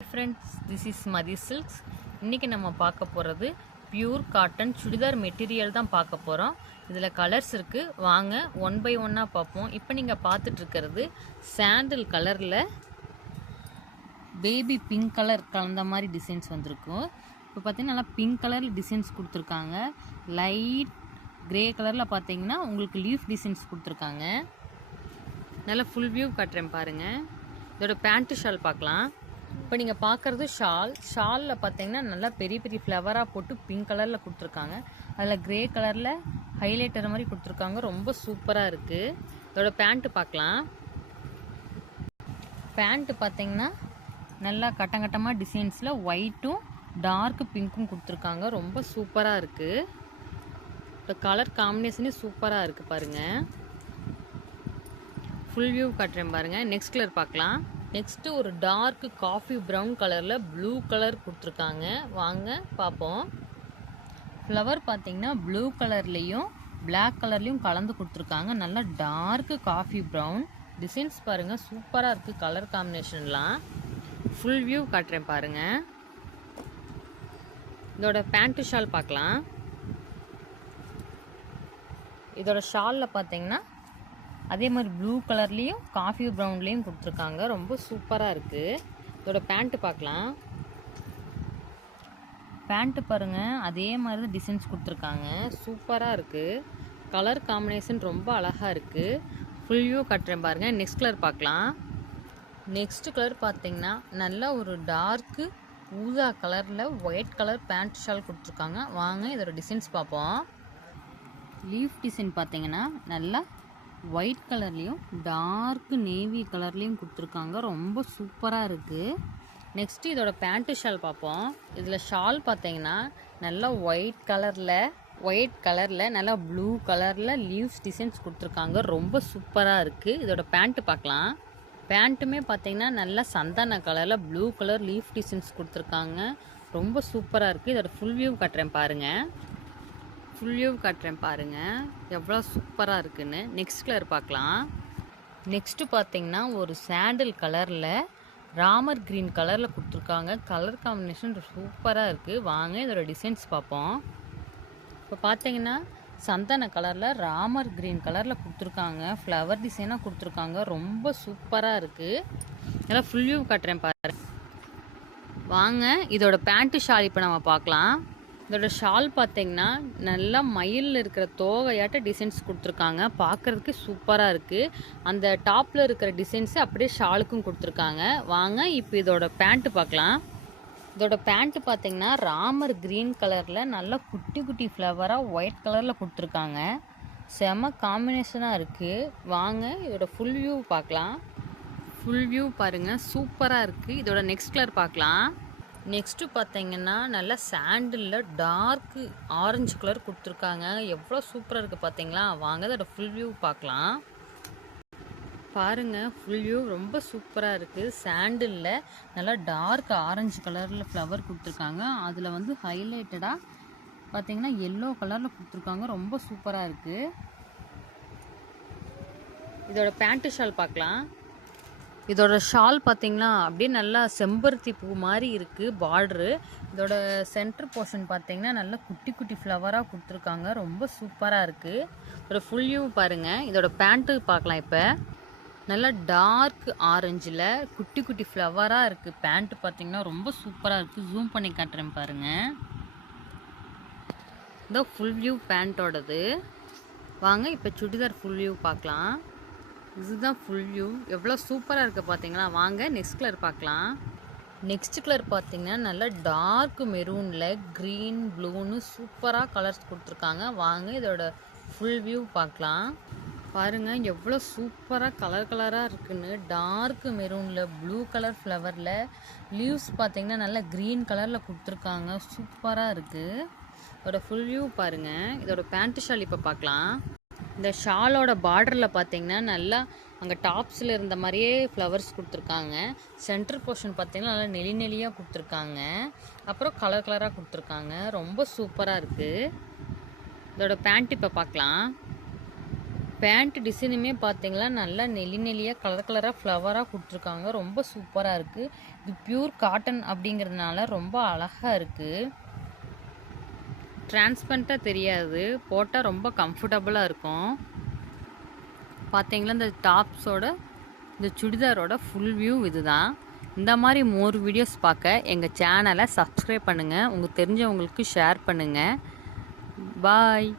Friends, this is Mathi silks. இன்றைக்கி நம்ம பார்க்க போகிறது பியூர் காட்டன் சுடிதார் மெட்டீரியல் தான் பார்க்க போகிறோம். இதில் கலர்ஸ் இருக்குது, வாங்க ஒன் பை ஒன்னாக பார்ப்போம். இப்போ நீங்கள் பார்த்துட்ருக்கிறது சாண்டில் கலரில் பேபி பிங்க் கலர் கலந்த மாதிரி டிசைன்ஸ் வந்திருக்கும். இப்போ பார்த்தீங்கன்னா நல்லா பிங்க் கலரில் டிசைன்ஸ் கொடுத்துருக்காங்க. லைட் கிரே கலரில் பார்த்தீங்கன்னா உங்களுக்கு லீஃப் டிசைன்ஸ் கொடுத்துருக்காங்க. நல்லா ஃபுல் வியூ காட்டுறேன் பாருங்கள். இதோட பேண்ட்டு ஷால் பார்க்கலாம். இப்போ நீங்கள் பார்க்குறது ஷாலில் பார்த்தீங்கன்னா நல்லா பெரிய பெரிய ஃப்ளவராக போட்டு பிங்க் கலரில் கொடுத்துருக்காங்க. அதில் க்ரே கலரில் ஹைலைட்டர் மாதிரி கொடுத்துருக்காங்க. ரொம்ப சூப்பராக இருக்குது. இதோட பேண்ட்டு பார்க்கலாம். பேண்ட்டு பார்த்தீங்கன்னா நல்லா கட்டமாக டிசைன்ஸில் ஒயிட்டும் டார்க் பிங்க்கும் கொடுத்துருக்காங்க. ரொம்ப சூப்பராக இருக்குது. இந்த கலர் காம்பினேஷனே சூப்பராக இருக்குது பாருங்கள். ஃபுல் வியூ காட்டுறேன் பாருங்கள். நெக்ஸ்ட் கலர் பார்க்கலாம். நெக்ஸ்ட்டு ஒரு டார்க் காஃபி ப்ரௌன் கலரில் ப்ளூ கலர் கொடுத்துருக்காங்க. வாங்க பார்ப்போம். ஃப்ளவர் பார்த்தீங்கன்னா ப்ளூ கலர்லேயும் பிளாக் கலர்லேயும் கலந்து கொடுத்துருக்காங்க. நல்லா டார்க் காஃபி ப்ரௌன் டிசைன்ஸ் பாருங்கள். சூப்பராக இருக்குது கலர் காம்பினேஷன்லாம். ஃபுல் வியூ காட்டுறேன் பாருங்கள். இதோட பேண்ட்டு ஷால் பார்க்கலாம். இதோட ஷாலில் பார்த்தீங்கன்னா அதே மாதிரி ப்ளூ கலர்லேயும் காஃபி ப்ரௌன்லேயும் கொடுத்துருக்காங்க. ரொம்ப சூப்பராக இருக்குது. இதோட பேண்ட்டு பார்க்கலாம். பேண்ட்டு பாருங்கள், அதே மாதிரி தான் டிசைன்ஸ் கொடுத்துருக்காங்க. சூப்பராக இருக்குது. கலர் காம்பினேஷன் ரொம்ப அழகாக இருக்குது. ஃபுல் வியூ கட்டுறேன் பாருங்கள். நெக்ஸ்ட் கலர் பார்க்கலாம். நெக்ஸ்ட் கலர் பார்த்தீங்கன்னா நல்லா ஒரு டார்க்கு ஊதா கலரில் ஒயிட் கலர் பேண்ட் ஷால் கொடுத்துருக்காங்க. வாங்க இதோட டிசைன்ஸ் பார்ப்போம். லீஃப் டிசைன் பார்த்தீங்கன்னா நல்லா ஒயிட் கலர்லேயும் டார்க் நேவி கலர்லேயும் கொடுத்துருக்காங்க. ரொம்ப சூப்பராக இருக்குது. நெக்ஸ்ட்டு இதோட பேண்ட்டு ஷால் பார்ப்போம். இதில் ஷால் பார்த்தீங்கன்னா நல்லா ஒயிட் கலரில் நல்லா ப்ளூ கலரில் லீவ்ஸ் டிசைன்ஸ் கொடுத்துருக்காங்க. ரொம்ப சூப்பராக இருக்குது. இதோட பேண்ட்டு பார்க்கலாம். பேண்ட்டுமே பார்த்தீங்கன்னா நல்லா சந்தன கலரில் ப்ளூ கலர் லீஃப் டிசைன்ஸ் கொடுத்துருக்காங்க. ரொம்ப சூப்பராக இருக்குது. இதோட ஃபுல் வியூ காட்டுறேன் பாருங்கள். ஃபுல் வியூ காட்டுறேன் பாருங்கள் எவ்வளோ சூப்பராக இருக்குன்னு. நெக்ஸ்ட் கலர் பார்க்கலாம். நெக்ஸ்ட்டு பார்த்தீங்கன்னா ஒரு சாண்டில் கலரில் ராமர் க்ரீன் கலரில் கொடுத்துருக்காங்க. கலர் காம்பினேஷன் சூப்பராக இருக்குது. வாங்க இதோட டிசைன்ஸ் பார்ப்போம். இப்போ பார்த்தீங்கன்னா சந்தன கலரில் ராமர் க்ரீன் கலரில் கொடுத்துருக்காங்க. ஃப்ளவர் டிசைனாக கொடுத்துருக்காங்க. ரொம்ப சூப்பராக இருக்குது. நல்லா ஃபுல் வியூ காட்டுறேன் பாரு. வாங்க இதோட பேண்ட்டு ஷால் இப்போ நம்ம பார்க்கலாம். இதோட ஷால் பார்த்தீங்கன்னா நல்லா மயிலில் இருக்கிற தோகையாட்ட டிசைன்ஸ் கொடுத்துருக்காங்க. பார்க்குறதுக்கு சூப்பராக இருக்குது. அந்த டாப்பில் இருக்கிற டிசைன்ஸு அப்படியே ஷாலுக்கும் கொடுத்துருக்காங்க. வாங்க இப்போ இதோட பேண்ட்டு பார்க்கலாம். இதோட பேண்ட்டு பார்த்தீங்கன்னா ராமர் க்ரீன் கலரில் நல்லா குட்டி குட்டி ஃப்ளவராக ஒயிட் கலரில் கொடுத்துருக்காங்க. செம காம்பினேஷனாக இருக்குது. வாங்க இதோட ஃபுல் வியூ பார்க்கலாம். ஃபுல் வியூ பாருங்கள், சூப்பராக இருக்குது. இதோட நெக்ஸ்ட் கலர் பார்க்கலாம். நெக்ஸ்ட்டு பார்த்தீங்கன்னா நல்லா சாண்டிலில் டார்க்கு ஆரஞ்சு கலர் கொடுத்துருக்காங்க. எவ்வளோ சூப்பராக இருக்குது பார்த்தீங்களா. வாங்க அதோட ஃபுல் வியூ பார்க்கலாம். பாருங்கள் ஃபுல் வியூ ரொம்ப சூப்பராக இருக்குது. சாண்டிலில் நல்லா டார்க் ஆரஞ்சு கலரில் ஃப்ளவர் கொடுத்துருக்காங்க. அதில் வந்து ஹைலைட்டடாக பார்த்தீங்கன்னா எல்லோ கலரில் கொடுத்துருக்காங்க. ரொம்ப சூப்பராக இருக்குது. இதோட பேண்ட்டு ஷால் பார்க்கலாம். இதோட ஷால் பார்த்தீங்கன்னா அப்படியே நல்லா செம்பருத்தி பூ மாதிரி இருக்குது பார்ட்ரு. இதோட சென்டர் போர்ஷன் பார்த்தீங்கன்னா நல்லா குட்டி குட்டி ஃப்ளவராக கொடுத்துருக்காங்க. ரொம்ப சூப்பராக இருக்குது. இதோட ஃபுல் வியூ பாருங்கள். இதோட பேண்ட்டு பார்க்கலாம். இப்போ நல்லா டார்க் ஆரஞ்சில் குட்டி குட்டி ஃப்ளவராக இருக்குது. பேண்ட்டு பார்த்தீங்கன்னா ரொம்ப சூப்பராக இருக்குது. ஜூம் பண்ணி காட்டுறேன் பாருங்கள். இதோ ஃபுல் வியூ பேண்ட்டோடது. வாங்க இப்போ சுடிதார் ஃபுல் வியூ பார்க்கலாம். இதுதான் ஃபுல் வியூ. எவ்வளோ சூப்பராக இருக்குது பார்த்தீங்களா. வாங்க நெக்ஸ்ட் கலர் பார்க்கலாம். நெக்ஸ்ட் கலர் பார்த்தீங்கன்னா நல்லா டார்க் மெரூனில் க்ரீன் ப்ளூன்னு சூப்பராக கலர்ஸ் கொடுத்துருக்காங்க. வாங்க இதோட ஃபுல் வியூ பார்க்கலாம். பாருங்கள் எவ்வளோ சூப்பராக கலராக இருக்குன்னு. டார்க் மெரூனில் ப்ளூ கலர் ஃப்ளவரில் லீவ்ஸ் பார்த்தீங்கன்னா நல்லா க்ரீன் கலரில் கொடுத்துருக்காங்க. சூப்பராக இருக்குது. இதோட ஃபுல் வியூ பாருங்கள். இதோட பேண்ட்டு ஷால் இப்போ பார்க்கலாம். இந்த ஷாலோட பார்டரில் பார்த்தீங்கன்னா நல்லா அங்கே டாப்ஸில் இருந்த மாதிரியே ஃப்ளவர்ஸ் கொடுத்துருக்காங்க. சென்டர் போர்ஷன் பார்த்தீங்கன்னா நல்லா நெளியாக கொடுத்துருக்காங்க. அப்புறம் கலராக கொடுத்துருக்காங்க. ரொம்ப சூப்பராக இருக்குது. இதோட பேண்ட் இப்போ பார்க்கலாம். பேண்ட் டிசைனுமே பார்த்தீங்களா நல்லா நெளி நெளியாக கலர் கலராக ஃப்ளவராக கொடுத்துருக்காங்க. ரொம்ப சூப்பராக இருக்குது. இது பியூர் காட்டன் அப்படிங்கிறதுனால ரொம்ப அழகாக இருக்குது. டிரான்ஸ்பரண்ட்டாக தெரியாது, போட்டால் ரொம்ப கம்ஃபர்டபுளாக இருக்கும். பார்த்தீங்களா இந்த டாப்ஸோட இந்த சுடிதாரோட ஃபுல் வியூ இதுதான். இந்த மாதிரி மோர் வீடியோஸ் பார்க்க எங்கள் சேனலை சப்ஸ்கிரைப் பண்ணுங்கள். உங்களுக்கு தெரிஞ்சவங்களுக்கு ஷேர் பண்ணுங்கள். பாய்.